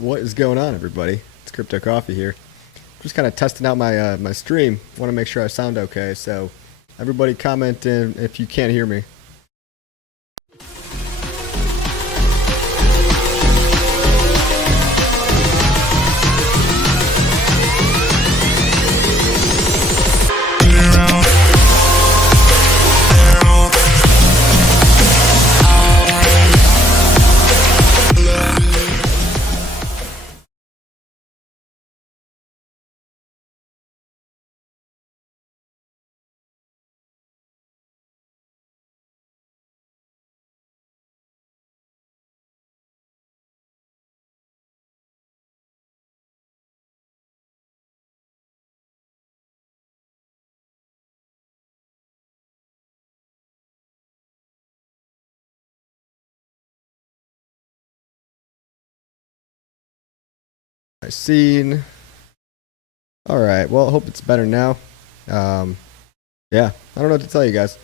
What is going on, everybody? It's Crypto Coffee here. Just kind of testing out my my stream. Want to make sure I sound okay. So, everybody comment in if you can't hear me. I seen. All right. Well, I hope it's better now. Yeah, I don't know what to tell you guys.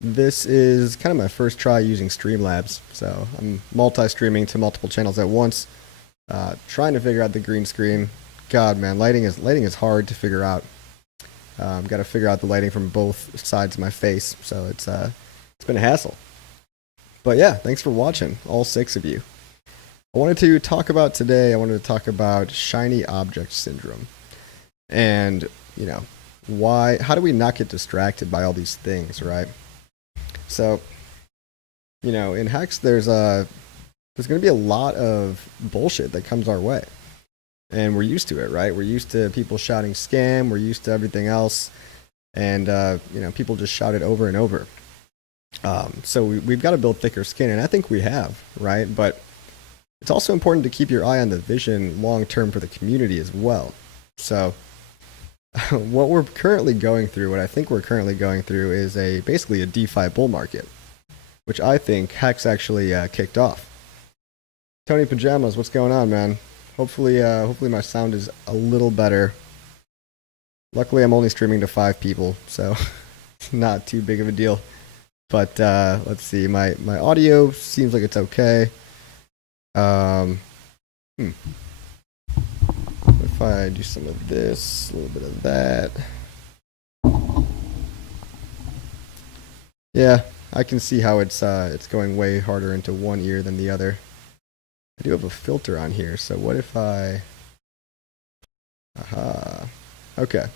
This is kind of my first try using Streamlabs, so I'm multi-streaming to multiple channels at once, trying to figure out the green screen. God, man, lighting is hard to figure out. Got to figure out the lighting from both sides of my face, so it's been a hassle. But yeah, thanks for watching, all 6 of you. I wanted to talk about shiny object syndrome, and how do we not get distracted by all these things, right? So, in HEX, there's going to be a lot of bullshit that comes our way. And we're used to it, right? We're used to people shouting scam. We're used to everything else. And, people just shout it over and over. So we've got to build thicker skin. And I think we have, right? But it's also important to keep your eye on the vision long term for the community as well. So what I think we're currently going through is basically a DeFi bull market, which I think HEX actually kicked off. Tony Pajamas, what's going on, man? Hopefully my sound is a little better. Luckily, I'm only streaming to 5 people, so it's not too big of a deal. But let's see, my audio seems like it's okay. If I do some of this, a little bit of that. Yeah, I can see how it's going way harder into one ear than the other. I do have a filter on here, so what if I... Aha. Okay.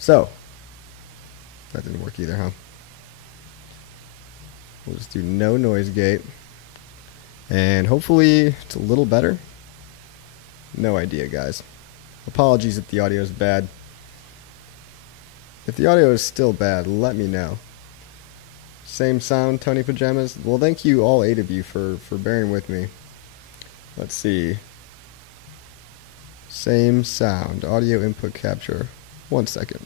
So, that didn't work either, huh? We'll just do no noise gate. And hopefully it's a little better. No idea, guys. Apologies if the audio is bad. If the audio is still bad, let me know. Same sound, Tony Pajamas? Well, thank you, all 8 of you, for bearing with me. Let's see. Same sound, audio input capture. 1 second.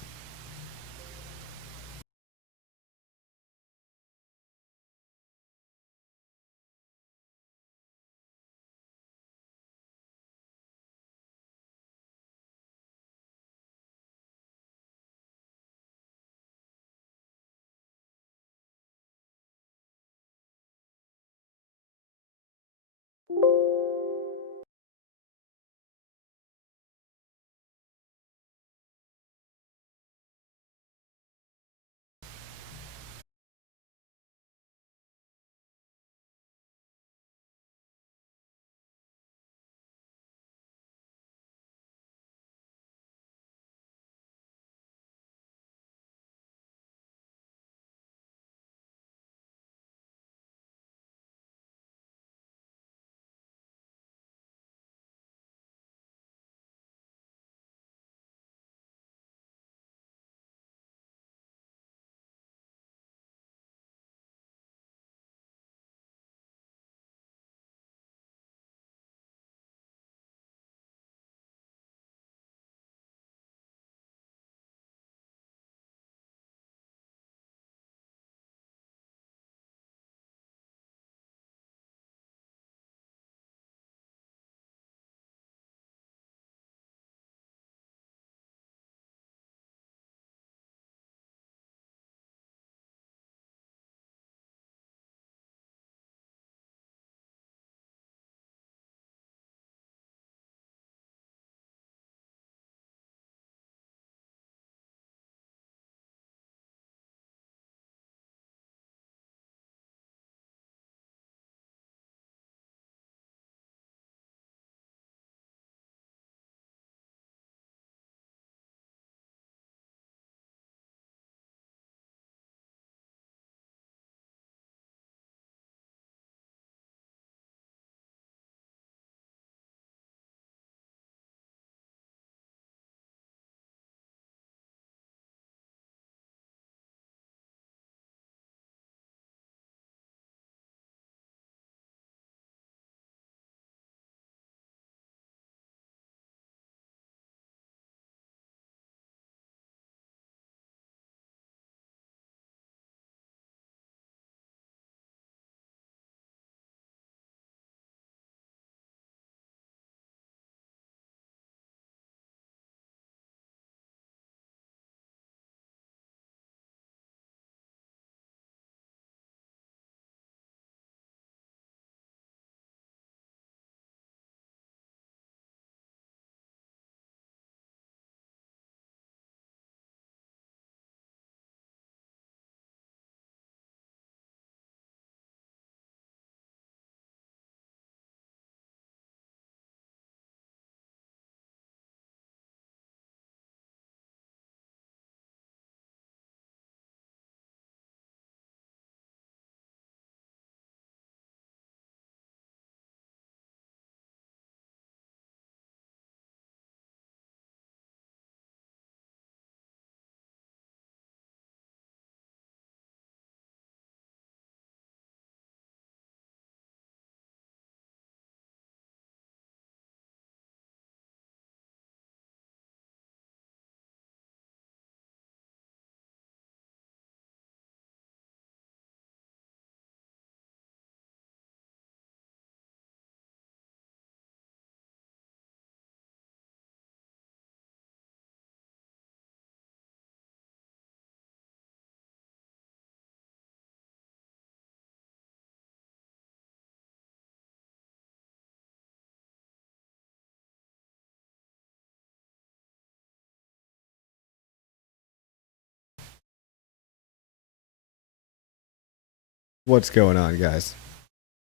What's going on, guys?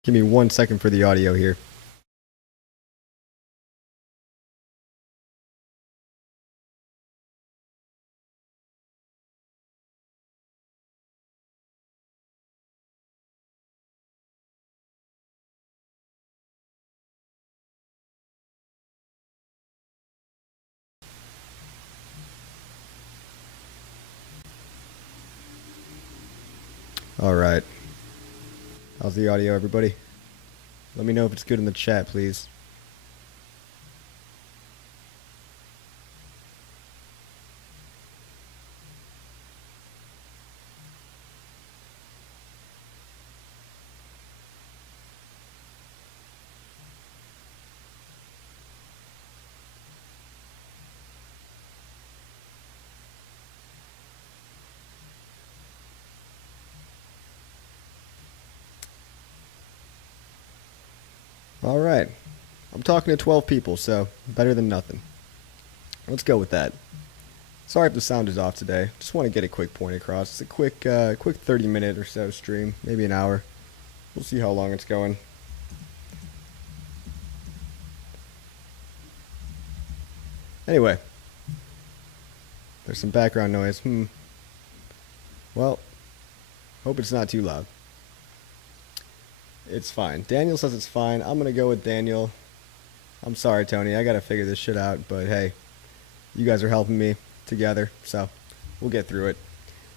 Give me 1 second for the audio here. All right. How's the audio, everybody? Let me know if it's good in the chat, please. All right. I'm talking to 12 people, so better than nothing. Let's go with that. Sorry if the sound is off today. Just want to get a quick point across. It's a quick 30-minute or so stream, maybe an hour. We'll see how long it's going. Anyway, there's some background noise. Well, hope it's not too loud. It's fine. Daniel says it's fine. I'm going to go with Daniel. I'm sorry, Tony. I got to figure this shit out, but hey, you guys are helping me together, so we'll get through it.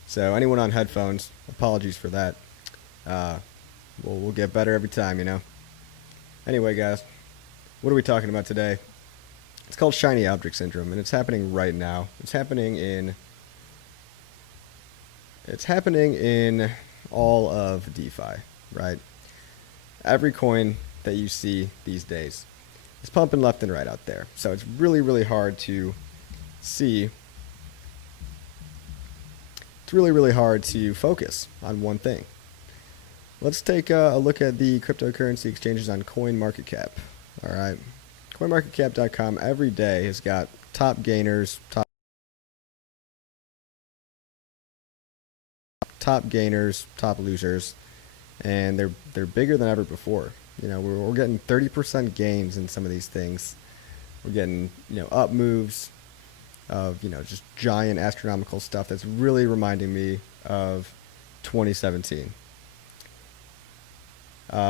So anyone on headphones, apologies for that. We'll get better every time, you know. Anyway, guys, what are we talking about today? It's called shiny object syndrome, and it's happening right now. It's happening in all of DeFi, right? Every coin that you see these days is pumping left and right out there. So it's really, really hard to see. It's really, really hard to focus on one thing. Let's take a look at the cryptocurrency exchanges on CoinMarketCap. All right. CoinMarketCap.com every day has got top gainers, top losers, and they're bigger than ever before. You know, we're getting 30% gains in some of these things. We're getting, up moves of, just giant astronomical stuff that's really reminding me of 2017.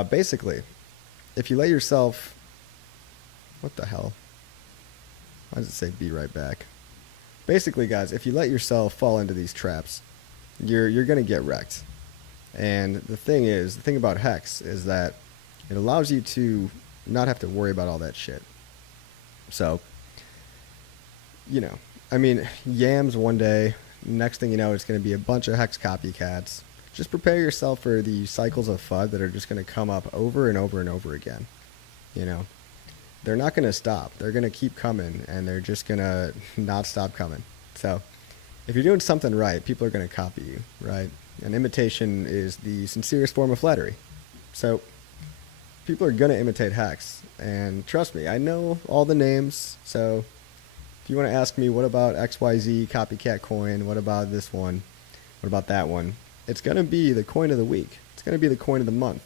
Basically, if you let yourself, what the hell? Why does it say be right back? Basically, guys, if you let yourself fall into these traps, you're going to get wrecked. And the thing about HEX is that it allows you to not have to worry about all that shit. So, yams one day, next thing you know, it's going to be a bunch of HEX copycats. Just prepare yourself for the cycles of FUD that are just going to come up over and over and over again. They're not going to stop. They're going to keep coming, and they're just going to not stop coming. So if you're doing something right, people are going to copy you, right? And imitation is the sincerest form of flattery. So people are going to imitate HEX. And trust me, I know all the names. So if you want to ask me, what about XYZ copycat coin? What about this one? What about that one? It's going to be the coin of the week. It's going to be the coin of the month.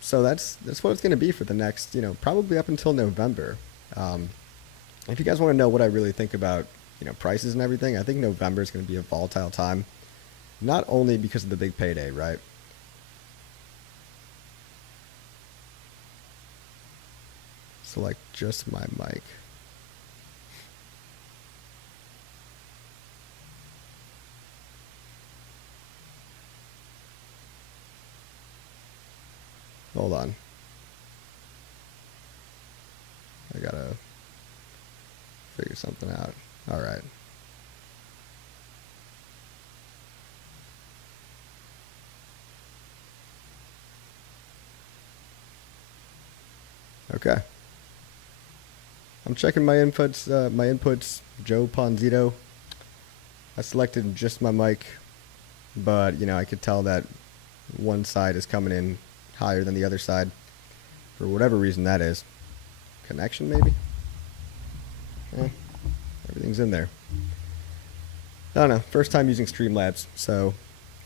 So that's what it's going to be for the next, probably up until November. If you guys want to know what I really think about, prices and everything, I think November is going to be a volatile time. Not only because of the big payday, right? Select just my mic. Hold on. I gotta figure something out. All right. Okay. I'm checking my inputs. Joe Ponzito. I selected just my mic, but I could tell that one side is coming in higher than the other side for whatever reason that is. Connection maybe? Everything's in there. I don't know. First time using Streamlabs, so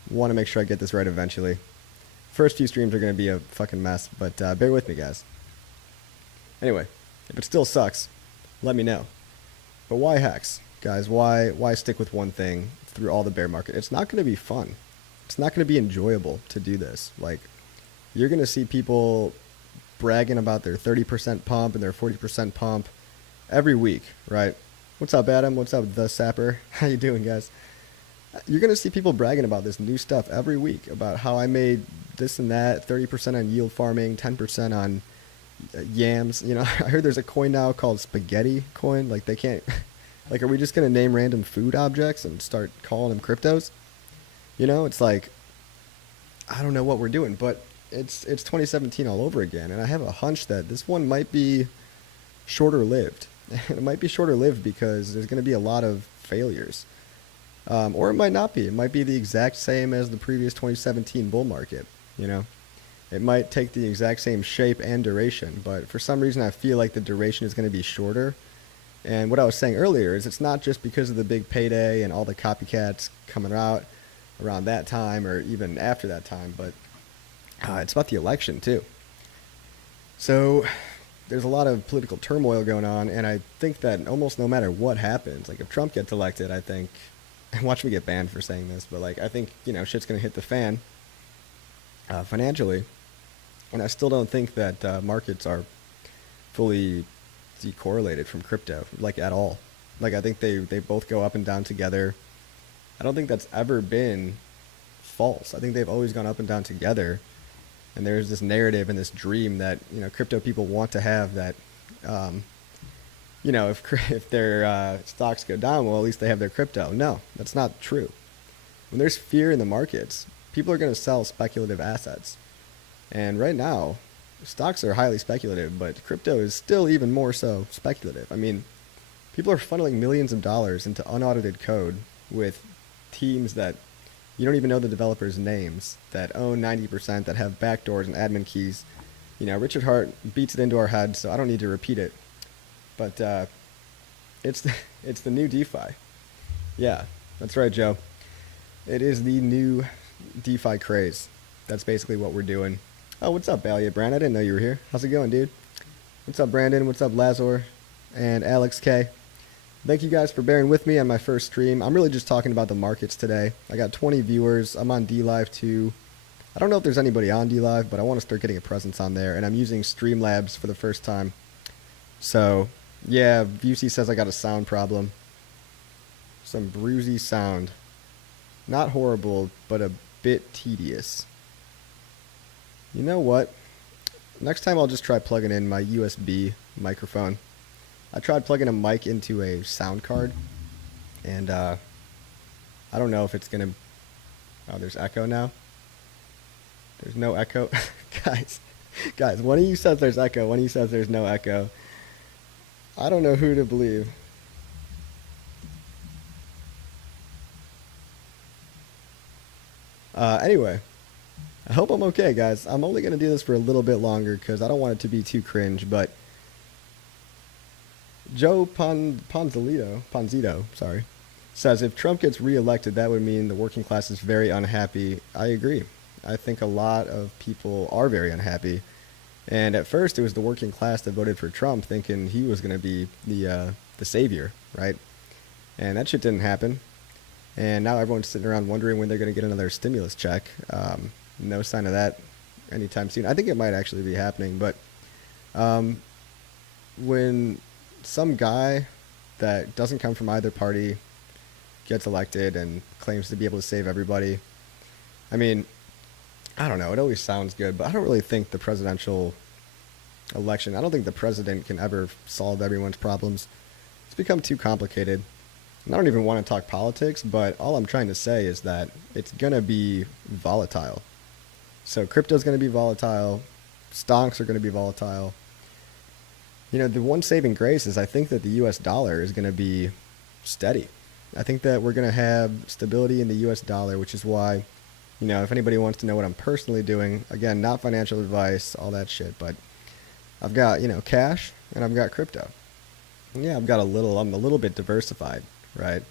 Want to make sure I get this right eventually. First few streams are going to be a fucking mess, but bear with me, guys. Anyway, if it still sucks, let me know. But why HEX? Guys, why stick with one thing through all the bear market? It's not going to be fun. It's not going to be enjoyable to do this. Like, you're going to see people bragging about their 30% pump and their 40% pump every week, right? What's up, Adam? What's up, The Sapper? How you doing, guys? You're going to see people bragging about this new stuff every week, about how I made this and that, 30% on yield farming, 10% on yams. You know, I heard there's a coin now called Spaghetti Coin. Like, they can't... Like, are we just going to name random food objects and start calling them cryptos? You know, it's like, I don't know what we're doing, but it's 2017 all over again. And I have a hunch that this one might be shorter lived. It might be shorter lived because there's going to be a lot of failures. Or it might not be. It might be the exact same as the previous 2017 bull market, you know? It might take the exact same shape and duration, but for some reason I feel like the duration is going to be shorter. And what I was saying earlier is it's not just because of the big payday and all the copycats coming out around that time or even after that time, but it's about the election too. So there's a lot of political turmoil going on, and I think that almost no matter what happens, like if Trump gets elected, I think, and watch me get banned for saying this, but like I think, you know, shit's going to hit the fan financially, and I still don't think that markets are fully decorrelated from crypto, like at all. Like I think they both go up and down together. I don't think that's ever been false. I think they've always gone up and down together. And there's this narrative and this dream that, you know, crypto people want to have that, you know, if their stocks go down, well, at least they have their crypto. No, that's not true. When there's fear in the markets, people are going to sell speculative assets. And right now, stocks are highly speculative, but crypto is still even more so speculative. I mean, people are funneling millions of dollars into unaudited code with teams that you don't even know the developers' names, that own 90%, that have backdoors and admin keys. You know, Richard Hart beats it into our head, so I don't need to repeat it. But it's the new DeFi. Yeah, that's right, Joe. It is the new DeFi craze. That's basically what we're doing. Oh, what's up, Balia Brand? I didn't know you were here. How's it going, dude? What's up, Brandon? What's up, Lazor? And Alex K. Thank you guys for bearing with me on my first stream. I'm really just talking about the markets today. I got 20 viewers. I'm on DLive too. I don't know if there's anybody on DLive, but I want to start getting a presence on there. And I'm using Streamlabs for the first time. So, yeah, VC says I got a sound problem. Some bruisey sound. Not horrible, but a bit tedious. You know what? Next time I'll just try plugging in my USB microphone. I tried plugging a mic into a sound card, and I don't know if it's going to... Oh, there's echo now? There's no echo? Guys, one of you says there's echo, one of you says there's no echo. I don't know who to believe. Anyway. I hope I'm okay, guys. I'm only going to do this for a little bit longer because I don't want it to be too cringe, but Joe Ponzito, says if Trump gets reelected, that would mean the working class is very unhappy. I agree. I think a lot of people are very unhappy. And at first, it was the working class that voted for Trump, thinking he was going to be the savior, right? And that shit didn't happen. And now everyone's sitting around wondering when they're going to get another stimulus check. No sign of that anytime soon. I think it might actually be happening, but when some guy that doesn't come from either party gets elected and claims to be able to save everybody, I mean, I don't know. It always sounds good, but I don't really think the presidential election, I don't think the president can ever solve everyone's problems. It's become too complicated. And I don't even want to talk politics, but all I'm trying to say is that it's going to be volatile. So crypto's going to be volatile. Stocks are going to be volatile. You know, the one saving grace is I think that the U.S. dollar is going to be steady. I think that we're going to have stability in the U.S. dollar, which is why, you know, if anybody wants to know what I'm personally doing, again, not financial advice, all that shit, but I've got, you know, cash and I've got crypto. And yeah, I'm a little bit diversified, right?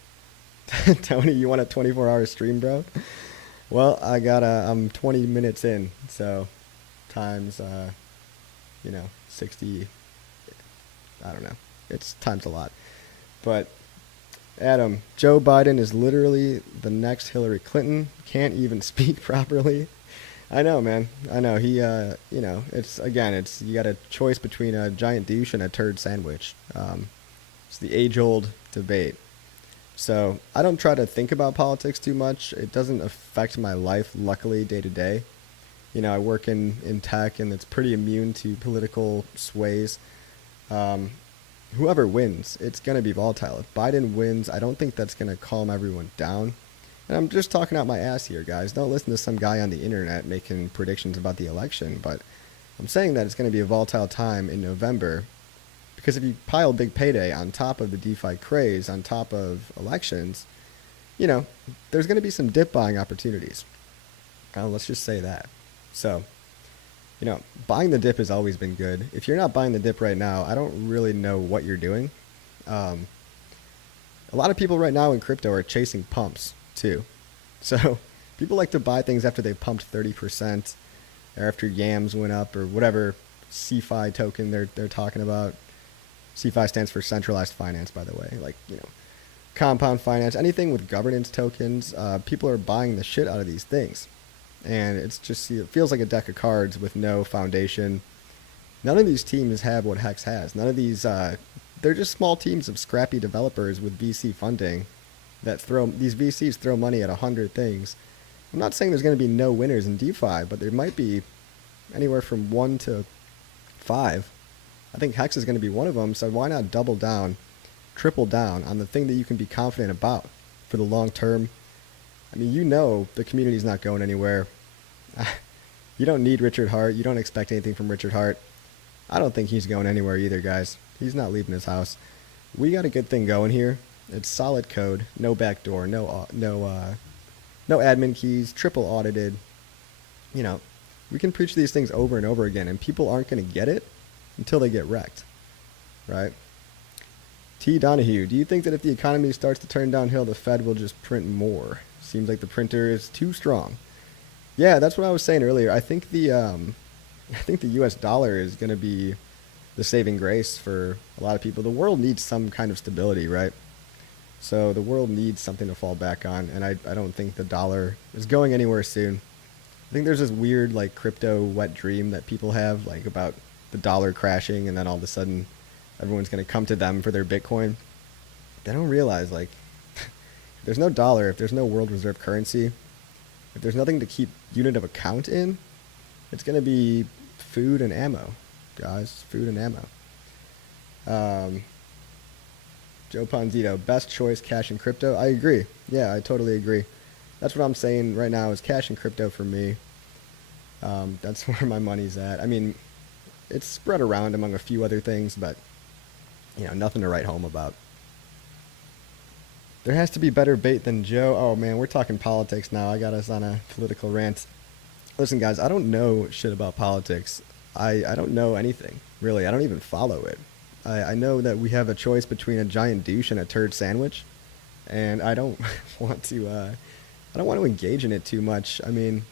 Tony, you want a 24-hour stream, bro? Well, I'm 20 minutes in, so times, 60, I don't know. It's times a lot. But Adam, Joe Biden is literally the next Hillary Clinton. Can't even speak properly. I know, man. I know. It's you got a choice between a giant douche and a turd sandwich. It's the age-old debate. So I don't try to think about politics too much. It doesn't affect my life, luckily, day to day. I work in tech, and it's pretty immune to political sways. Um, Whoever wins, it's going to be volatile. If Biden wins, I don't think that's going to calm everyone down. And I'm just talking out my ass here, guys. Don't listen to some guy on the internet making predictions about the election. But I'm saying that it's going to be a volatile time in November because if you pile big payday on top of the DeFi craze, on top of elections, you know, there's going to be some dip buying opportunities. Let's just say that. So, buying the dip has always been good. If you're not buying the dip right now, I don't really know what you're doing. Um, a lot of people right now in crypto are chasing pumps too. So people like to buy things after they've pumped 30% or after yams went up or whatever CFI token they're talking about. CFI stands for centralized finance, by the way. Compound finance, anything with governance tokens, people are buying the shit out of these things. And it feels like a deck of cards with no foundation. None of these teams have what HEX has. None of these, they're just small teams of scrappy developers with VC funding these VCs throw money at 100 things. I'm not saying there's going to be no winners in DeFi, but there might be anywhere from 1 to 5. I think HEX is going to be one of them, so why not double down, triple down on the thing that you can be confident about for the long term? I mean, the community's not going anywhere. You don't need Richard Hart. You don't expect anything from Richard Hart. I don't think he's going anywhere either, guys. He's not leaving his house. We got a good thing going here. It's solid code, no backdoor, no admin keys, triple audited. We can preach these things over and over again, and people aren't going to get it until they get wrecked, right? T. Donahue, do you think that if the economy starts to turn downhill, the Fed will just print more? Seems like the printer is too strong. Yeah, that's what I was saying earlier. I think the U.S. dollar is going to be the saving grace for a lot of people. The world needs some kind of stability, right? So the world needs something to fall back on, and I don't think the dollar is going anywhere soon. I think there's this weird crypto wet dream that people have about the dollar crashing, and then all of a sudden everyone's going to come to them for their Bitcoin. They don't realize if there's no dollar, if there's no world reserve currency, if there's nothing to keep unit of account in, it's going to be food and ammo, guys. Food and ammo. Joe Ponzito, best choice, cash and crypto. I agree. Yeah, I totally agree. That's what I'm saying right now is cash and crypto for me. That's where my money's at. I mean, it's spread around among a few other things, but nothing to write home about. There has to be better bait than Joe. Oh man, we're talking politics now. I got us on a political rant. Listen, guys, I don't know shit about politics. I don't know anything, really. I don't even follow it. I know that we have a choice between a giant douche and a turd sandwich, and I don't want to engage in it too much. I mean,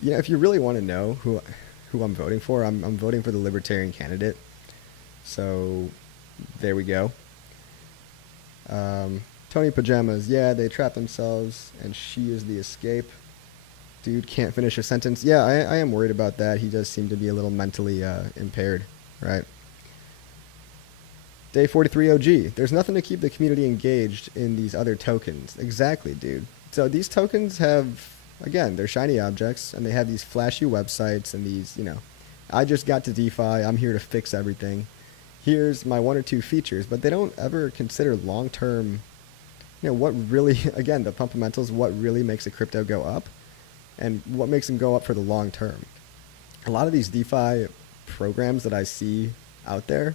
if you really want to know who I'm voting for, I'm voting for the libertarian candidate. So there we go. Tony Pajamas, yeah, they trap themselves, and she is the escape. Dude can't finish a sentence. Yeah, I am worried about that. He does seem to be a little mentally impaired, right? Day 43 OG. There's nothing to keep the community engaged in these other tokens. Exactly, dude. So these tokens have, again, they're shiny objects, and they have these flashy websites and these, I just got to DeFi. I'm here to fix everything. Here's my 1 or 2 features, but they don't ever consider long-term, what really, again, the fundamentals, what really makes a crypto go up and what makes them go up for the long term. A lot of these DeFi programs that I see out there,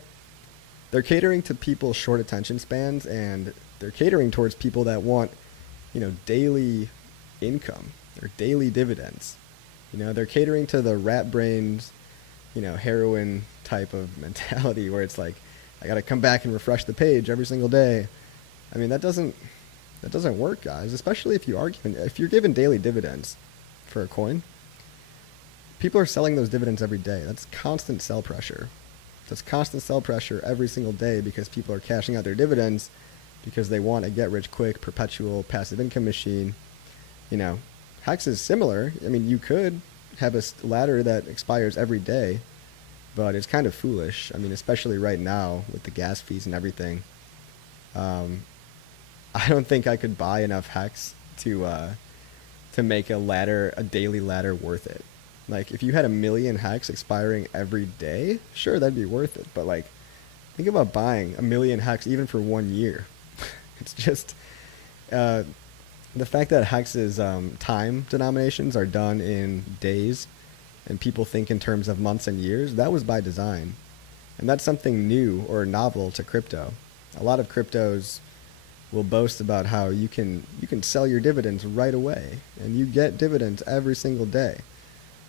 they're catering to people's short attention spans, and they're catering towards people that want, daily income or daily dividends. They're catering to the rat brains, heroin type of mentality where it's like, I got to come back and refresh the page every single day. I mean, that doesn't That doesn't work, guys, especially if you're given daily dividends for a coin. People are selling those dividends every day. That's constant sell pressure. That's constant sell pressure every single day because people are cashing out their dividends because they want a get-rich-quick, perpetual passive income machine. You know, HEX is similar. I mean, you could have a ladder that expires every day, but it's kind of foolish. I mean, especially right now with the gas fees and everything. I don't think I could buy enough HEX to make a daily ladder worth it. Like, if you had 1,000,000 HEX expiring every day, sure, that'd be worth it. But, like, think about buying 1,000,000 HEX even for 1 year. It's just, the fact that HEX's time denominations are done in days and people think in terms of months and years, that was by design. And that's something new or novel to crypto. A lot of cryptos will boast about how you can sell your dividends right away, and you get dividends every single day.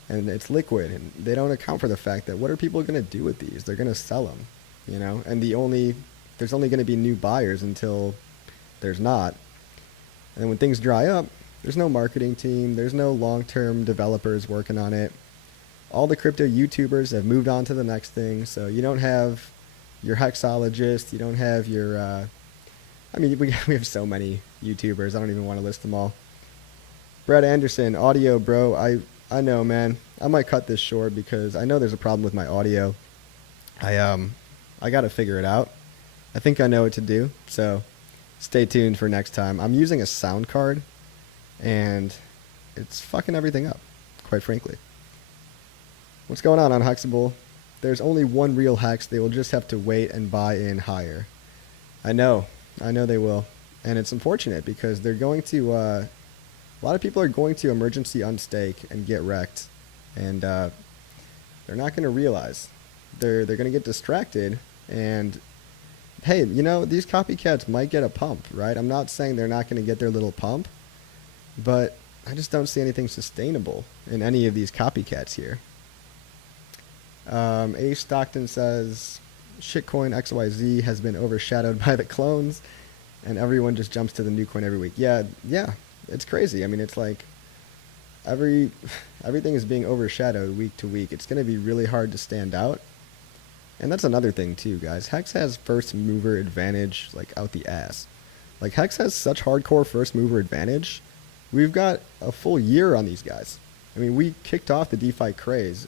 And it's liquid, and they don't account for the fact that what are people going to do with these? They're going to sell them, you know. And there's only going to be new buyers until there's not. And when things dry up, there's no marketing team, there's no long-term developers working on it. All the crypto YouTubers have moved on to the next thing, so you don't have your hexologist, you don't have your. I mean, we have so many YouTubers. I don't even want to list them all. Brad Anderson, audio, bro. I know, man. I might cut this short because I know there's a problem with my audio. I got to figure it out. I think I know what to do, so stay tuned for next time. I'm using a sound card, and it's fucking everything up, quite frankly. What's going on Hexable? There's only one real HEX. They will just have to wait and buy in higher. I know they will. And it's unfortunate because they're going to, a lot of people are going to emergency unstake and get wrecked. And they're not going to realize. They're going to get distracted. And hey, you know, these copycats might get a pump, right? I'm not saying they're not going to get their little pump. But I just don't see anything sustainable in any of these copycats here. A. Stockton says, shitcoin XYZ has been overshadowed by the clones, and everyone just jumps to the new coin every week. Yeah, it's crazy. I mean, it's like everything is being overshadowed week to week. It's going to be really hard to stand out. And that's another thing too, guys. HEX has first mover advantage, like, out the ass. Like, HEX has such hardcore first mover advantage. We've got a full year on these guys. I mean, we kicked off the DeFi craze.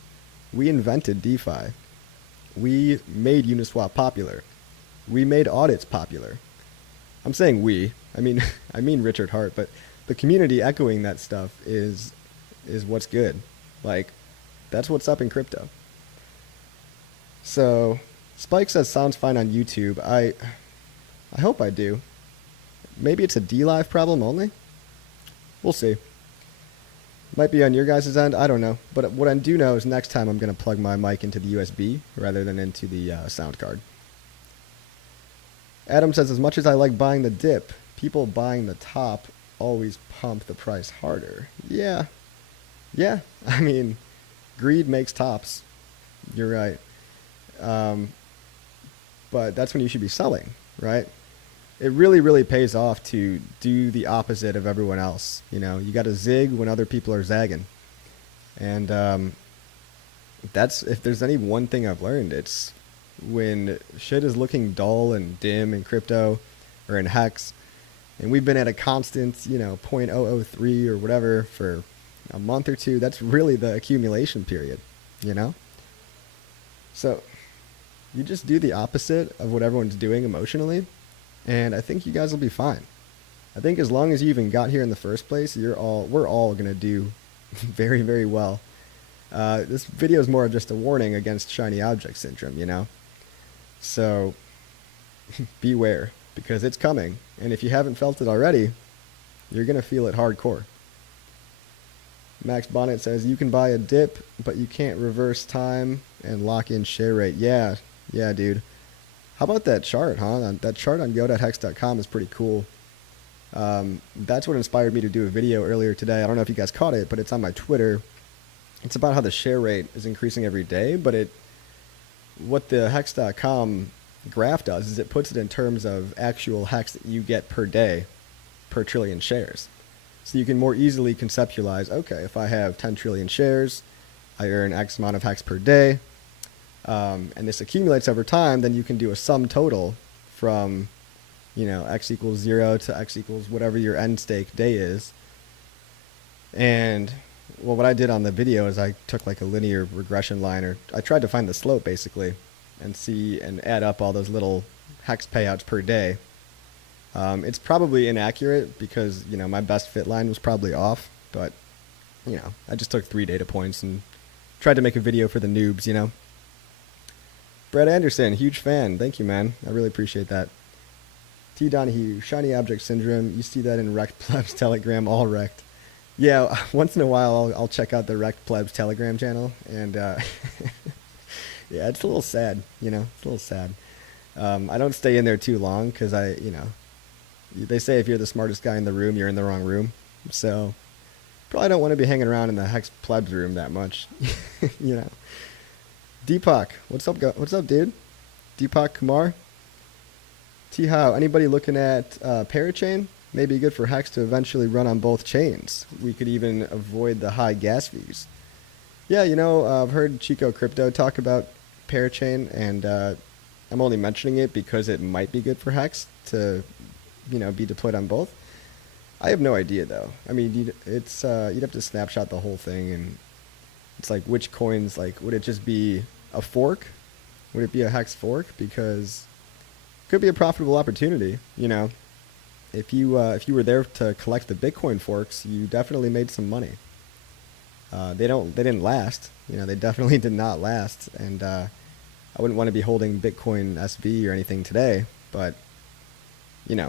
We invented DeFi. We made Uniswap popular. We made audits popular. I'm saying we. I mean Richard Hart, but the community echoing that stuff is what's good. Like, that's what's up in crypto. So, Spike says sounds fine on YouTube. I hope I do. Maybe it's a DLive problem only. We'll see. Might be on your guys' end. I don't know. But what I do know is next time I'm going to plug my mic into the USB rather than into the sound card. Adam says, as much as I like buying the dip, people buying the top always pump the price harder. Yeah. I mean, greed makes tops. You're right. But that's when you should be selling, right? It really, really pays off to do the opposite of everyone else. You know, you got to zig when other people are zagging. And that's, if there's any one thing I've learned, it's when shit is looking dull and dim in crypto or in HEX, and we've been at a constant, 0.003 or whatever for a month or two, that's really the accumulation period, So you just do the opposite of what everyone's doing emotionally, and I think you guys will be fine. I think as long as you even got here in the first place, we're all going to do very, very well. This video is more of just a warning against shiny object syndrome, So beware, because it's coming. And if you haven't felt it already, you're going to feel it hardcore. Max Bonnet says, you can buy a dip, but you can't reverse time and lock in share rate. Yeah, dude. How about that chart, huh? That chart on go.hex.com is pretty cool. That's what inspired me to do a video earlier today. I don't know if you guys caught it, but it's on my Twitter. It's about how the share rate is increasing every day, but what the hex.com graph does is it puts it in terms of actual hex that you get per day. per trillion shares. So you can more easily conceptualize, okay, if I have 10 trillion shares, I earn X amount of HEX per day, and this accumulates over time, then you can do a sum total from, X equals 0 to X equals whatever your end stake day is. And well, what I did on the video is I took like a linear regression line, or I tried to find the slope basically and see and add up all those little HEX payouts per day. It's probably inaccurate because, my best fit line was probably off, but, I just took 3 data points and tried to make a video for the noobs. Brett Anderson, huge fan. Thank you, man. I really appreciate that. T. Donahue, shiny object syndrome. You see that in Wrecked Plebs Telegram, all wrecked. Yeah, once in a while I'll check out the Wrecked Plebs Telegram channel, and yeah, it's a little sad, it's a little sad. I don't stay in there too long because they say if you're the smartest guy in the room, you're in the wrong room. So probably don't want to be hanging around in the HEX Plebs room that much, Deepak, what's up, dude? Deepak Kumar. T. How, anybody looking at Parachain? Maybe good for HEX to eventually run on both chains. We could even avoid the high gas fees. Yeah, I've heard Chico Crypto talk about Parachain, and I'm only mentioning it because it might be good for HEX to, be deployed on both. I have no idea though. I mean, you'd have to snapshot the whole thing, and it's like which coins, like would it just be a fork? Would it be a HEX fork? Because it could be a profitable opportunity, If you were there to collect the Bitcoin forks, you definitely made some money. They didn't last. They definitely did not last. And I wouldn't want to be holding Bitcoin SV or anything today. But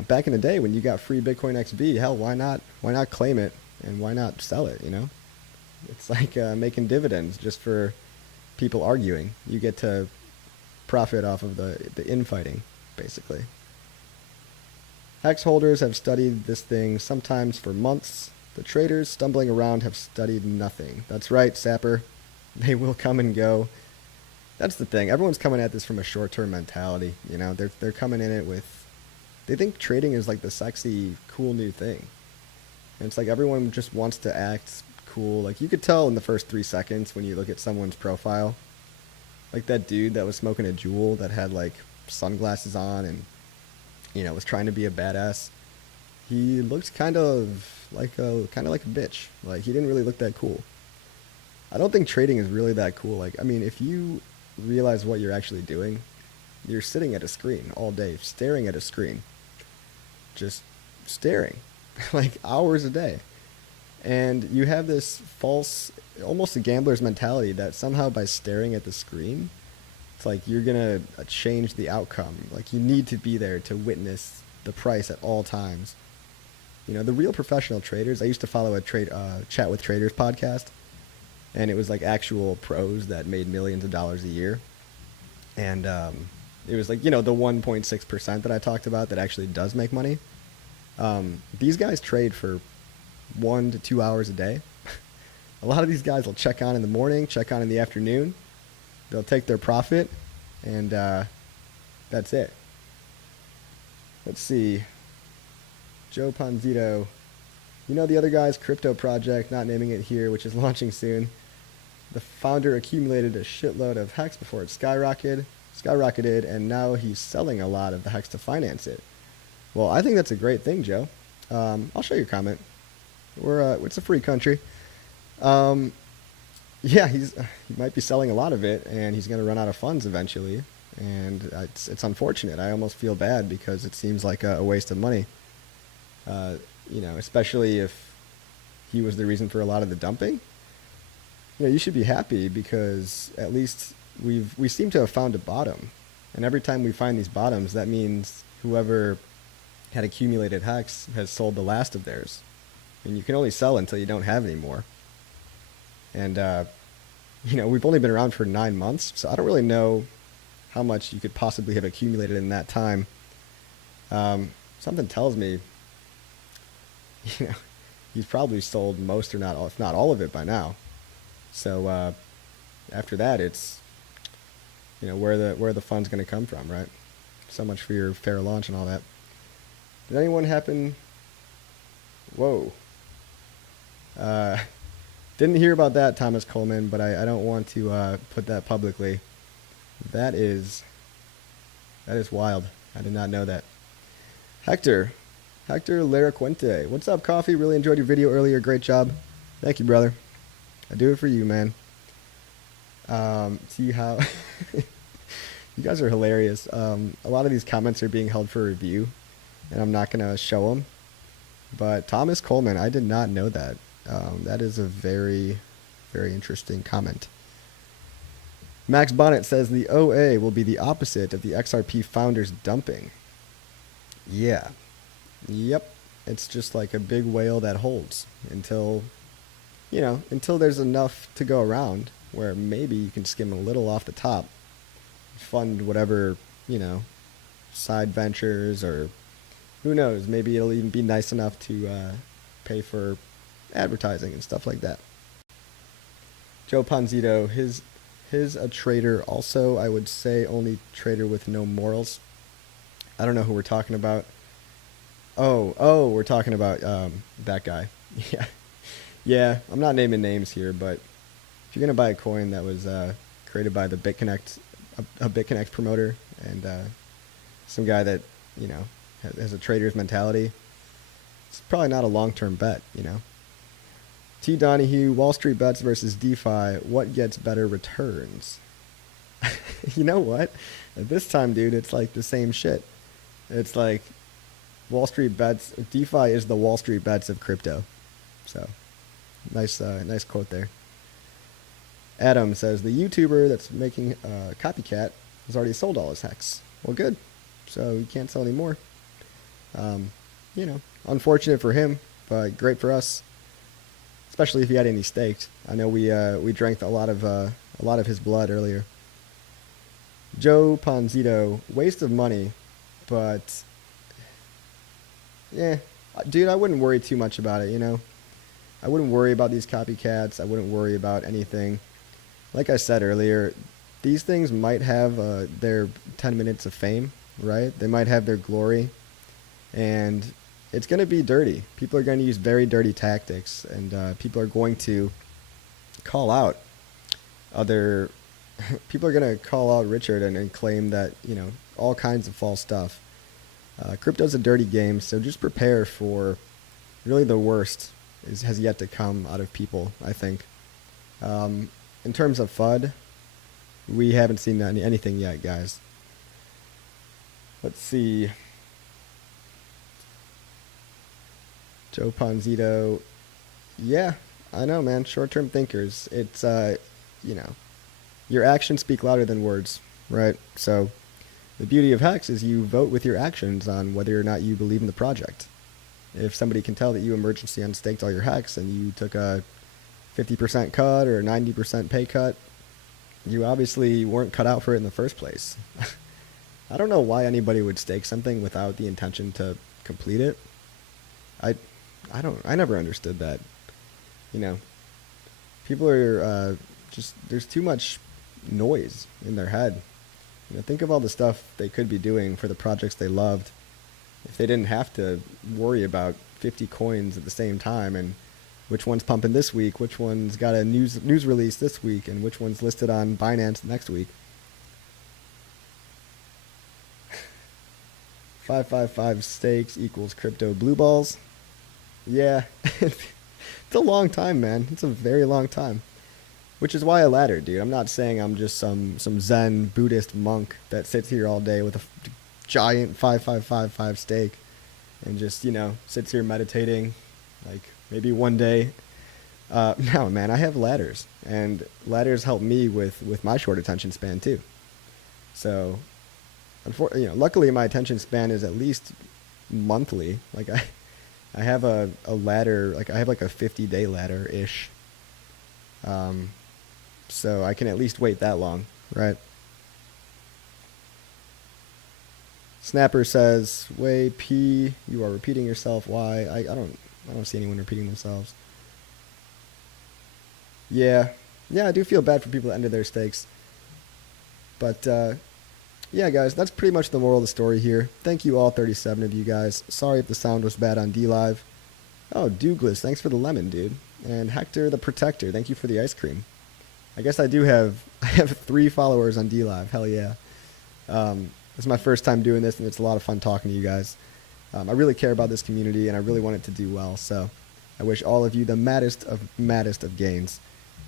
back in the day when you got free Bitcoin XB, hell, why not claim it and why not sell it? It's like making dividends just for people arguing. You get to profit off of the infighting, basically. HEX holders have studied this thing sometimes for months. The traders stumbling around have studied nothing. That's right, Sapper. They will come and go. That's the thing. Everyone's coming at this from a short-term mentality. They're coming in it with, they think trading is like the sexy, cool new thing. And it's like everyone just wants to act cool. Like you could tell in the first 3 seconds when you look at someone's profile. Like that dude that was smoking a Juul that had like sunglasses on and was trying to be a badass. He looked kind of like a bitch. Like he didn't really look that cool. I don't think trading is really that cool. Like, I mean, if you realize what you're actually doing, you're sitting at a screen all day, staring at a screen. Just staring, like hours a day. And you have this false, almost a gambler's mentality that somehow by staring at the screen, it's like you're going to change the outcome. Like you need to be there to witness the price at all times. The real professional traders, I used to follow a Chat with Traders podcast, and it was like actual pros that made millions of dollars a year. And it was like, the 1.6% that I talked about that actually does make money. These guys trade for 1 to 2 hours a day. A lot of these guys will check on in the morning, check on in the afternoon. They'll take their profit, and that's it. Let's see. Joe Ponzito. The other guy's crypto project, not naming it here, which is launching soon. The founder accumulated a shitload of HEX before it skyrocketed, and now he's selling a lot of the HEX to finance it. Well, I think that's a great thing, Joe. I'll show you a comment. It's a free country. Yeah, he might be selling a lot of it, and he's going to run out of funds eventually. And it's unfortunate. I almost feel bad because it seems like a waste of money. Especially if he was the reason for a lot of the dumping. You should be happy because at least we seem to have found a bottom. And every time we find these bottoms, that means whoever had accumulated HEX has sold the last of theirs. And you can only sell until you don't have any more. And, we've only been around for 9 months, so I don't really know how much you could possibly have accumulated in that time. Something tells me, he's probably sold most or not, if not all of it by now. So after that, it's, where the fund's going to come from, right? So much for your fair launch and all that. Did anyone happen Whoa. Didn't hear about that, Thomas Coleman, but I don't want to put that publicly. That is wild. I did not know that. Hector Laraquente. What's up, Coffee? Really enjoyed your video earlier. Great job. Thank you, brother. I do it for you, man. See how... You guys are hilarious. A lot of these comments are being held for review, and I'm not going to show them. But Thomas Coleman, I did not know that. That is a very, very interesting comment. Max Bonnet says the OA will be the opposite of the XRP founders dumping. Yeah. Yep. It's just like a big whale that holds until there's enough to go around where maybe you can skim a little off the top, fund whatever, side ventures, or who knows, maybe it'll even be nice enough to pay for advertising and stuff like that. Joe Ponzito, his a trader also, I would say only trader with no morals. I don't know who we're talking about. Oh, we're talking about that guy. Yeah, I'm not naming names here, but if you're going to buy a coin that was created by the BitConnect, a BitConnect promoter, and some guy that, has a trader's mentality, it's probably not a long-term bet, T. Donahue, Wall Street bets versus DeFi, what gets better returns? You know what? At this time, dude, it's like the same shit. It's like Wall Street bets, DeFi is the Wall Street bets of crypto. So, nice quote there. Adam says, the YouTuber that's making Copycat has already sold all his HEX. Well, good. So you can't sell any more. Unfortunate for him, but great for us. Especially if he had any staked. I know we drank a lot of his blood earlier. Joe Ponzito, waste of money, but yeah, dude, I wouldn't worry too much about it. I wouldn't worry about these copycats. I wouldn't worry about anything. Like I said earlier, these things might have their 10 minutes of fame, right? They might have their glory, and it's going to be dirty. People are going to use very dirty tactics, and people are going to call out other... people are going to call out Richard and claim that, all kinds of false stuff. Crypto's a dirty game, so just prepare for really the worst has yet to come out of people, I think. In terms of FUD, we haven't seen anything yet, guys. Let's see. Joe Ponzito. Yeah, I know, man. Short-term thinkers. It's, your actions speak louder than words, right? So the beauty of HEX is you vote with your actions on whether or not you believe in the project. If somebody can tell that you emergency unstaked all your HEX and you took a 50% cut or a 90% pay cut, you obviously weren't cut out for it in the first place. I don't know why anybody would stake something without the intention to complete it. I never understood that. People are there's too much noise in their head. Think of all the stuff they could be doing for the projects they loved if they didn't have to worry about 50 coins at the same time and which one's pumping this week, which one's got a news release this week, and which one's listed on Binance next week. 555 stakes equals crypto blue balls. Yeah, it's a long time, man. It's a very long time. Which is why I laddered, dude. I'm not saying I'm just some Zen Buddhist monk that sits here all day with a giant 5555 stake and just, sits here meditating. Like, maybe one day. No, man, I have ladders. And ladders help me with my short attention span, too. So, luckily my attention span is at least monthly. Like, I have a ladder, like I have like a 50-day ladder-ish. So I can at least wait that long, right? Snapper says, "Way P, you are repeating yourself. Why? I don't see anyone repeating themselves." Yeah, I do feel bad for people that ended their stakes. But yeah, guys, that's pretty much the moral of the story here. Thank you all, 37 of you guys. Sorry if the sound was bad on DLive. Oh, Douglas, thanks for the lemon, dude. And Hector the Protector, thank you for the ice cream. I guess I do have I have 3 followers on D Live. Hell yeah. This is my first time doing this, and it's a lot of fun talking to you guys. I really care about this community, and I really want it to do well. So I wish all of you the maddest of gains.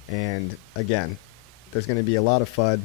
And again, there's going to be a lot of FUD.